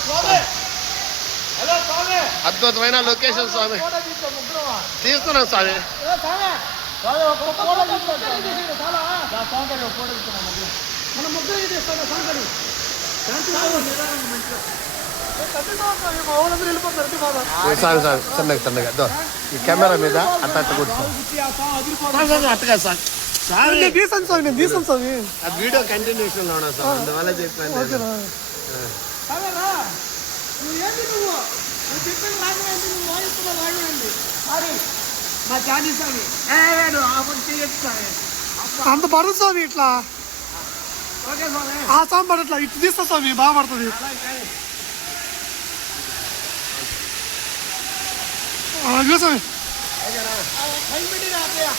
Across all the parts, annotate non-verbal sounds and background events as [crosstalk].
స్వామి! Hello స్వామి! అద్భుతమైన location స్వామి. తీస్తున్నాం స్వామి. స్వామి! స్వామి చిన్నగా చిన్నగా దో ఈ కెమెరా మీద అట్ట అట్ట కూర్చో. స్వామి, స్వామి, అట్టగా తీసాను స్వామి నేను తీసాను స్వామి ఆ వీడియో కంటిన్యూషన్లో ఉన్నా స్వామి అందువల్ల చెప్పాను నువ్వు నువ్వు? నువ్వు మా స్వామి చెప్తాను అంత పడదు స్వామి ఇట్లా. ఆ స్వామి పడట్లా ఇటు తీస్తా స్వామి బాగా పడుతుంది. అలాగే స్వామి కైపెట్టి రాపయ్యా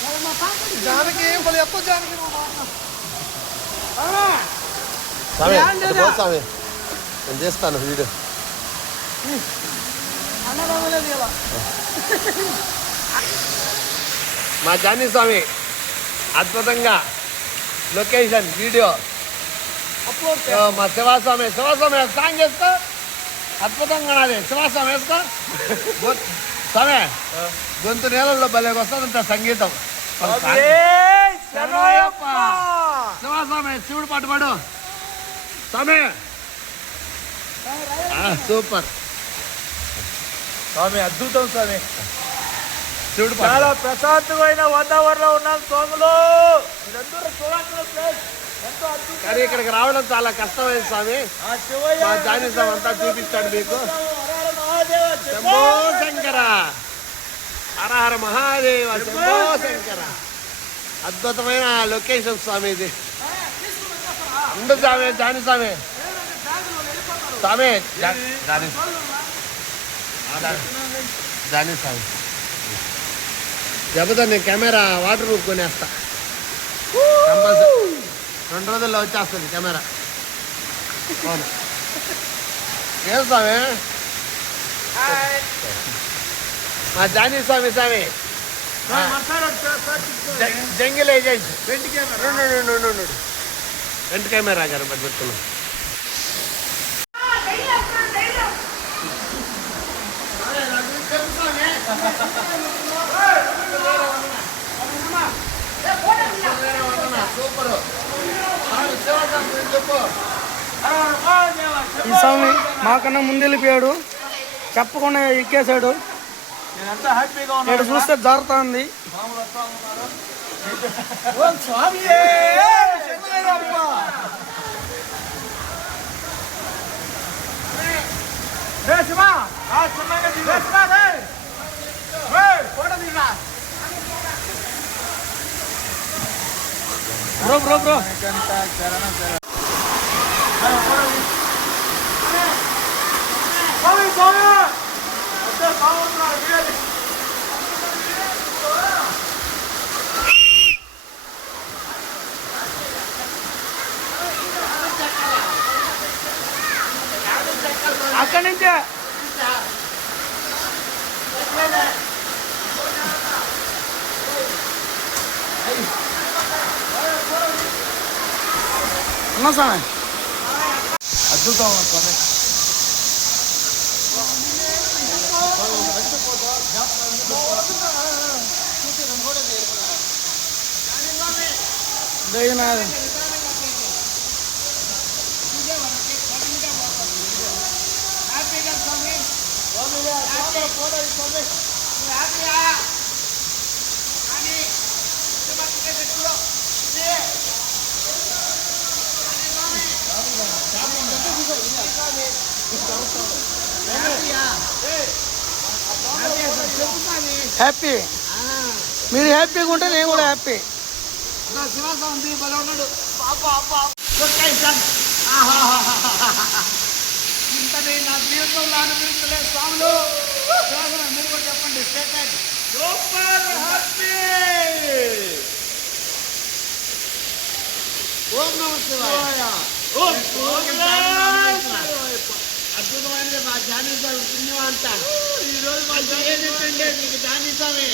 మా పాపడి జానకి వాళ్ళు ఎప్పుడు జానకి స్వామి నేను చేస్తాను వీడియో. మా జానీ స్వామి అద్భుతంగా లొకేషన్ వీడియో. మా శివాస్వామి శివాస్వామి సాంగ్ వేసుకో. అద్భుతంగా నాది. శివాస్వామి వేసుకో. [laughs] స్వామి గొంతు నేలల్లో భలే వస్తుందంట సంగీతం. శివాస్వామి శివుడు పాటు పాడు. స్వామి. సూపర్. స్వామి అద్భుతం స్వామి. శివుడు చాలా ప్రశాంతమైన వాతావరణంలో ఉన్నాం స్వాములు. మీరందరూ చూడాల్సిన ప్లేస్ ఎంతో అద్భుతం. కానీ ఇక్కడికి రావడం చాలా కష్టమైంది స్వామి. స్వామి అంతా చూపిస్తాడు మీకు. శంకర. హర మహాదేవ శంకర అద్భుతమైన లొకేషన్ స్వామి ఇది ఉండు స్వామి జాని స్వామి. స్వామి జాని. స్వామి. చెబుతా నేను కెమెరా వాటర్ ప్రూఫ్ కొనేస్తా. కంపల్సరీ. రెండు రోజుల్లో వచ్చేస్తుంది కెమెరా. అవును. ఏం స్వామి? మా జానీ స్వామి స్వామి. Jungle agent front camera? రెండు రెండు రెండు ఫ్రంట్ కెమెరా గారు పెట్టుకున్నాం. ఈ స్వామి మాకన్నా ముందెళ్ళిపోయాడు చెప్పకుండా ఎక్కేశాడు. నేనంతా హ్యాపీగా ఉన్నాను. చూస్తే జారుతా ఉంది రే శివా! Bro bro bro. స్వామి స్వామి అంతే బాగుంటున్నారు వీడి అక్కడి నుంచే ఉన్నా స్వామి అద్భుతం స్వామి देखना Yeah. హ్యాపీ మీరు హ్యాపీగా ఉంటే నేను కూడా హ్యాపీ. ఉన్నాడు నా జీవితంలో మీరు కూడా చెప్పండి స్టేట్మెంట్ సూపర్ హ్యాపీ ఓం నమ శివాయ. ఓం అద్భుతమైనది మా జానీ స్వామి పుణ్యం అంతా ఈ రోజు మా ఏదంటే మీకు జానీ స్వామి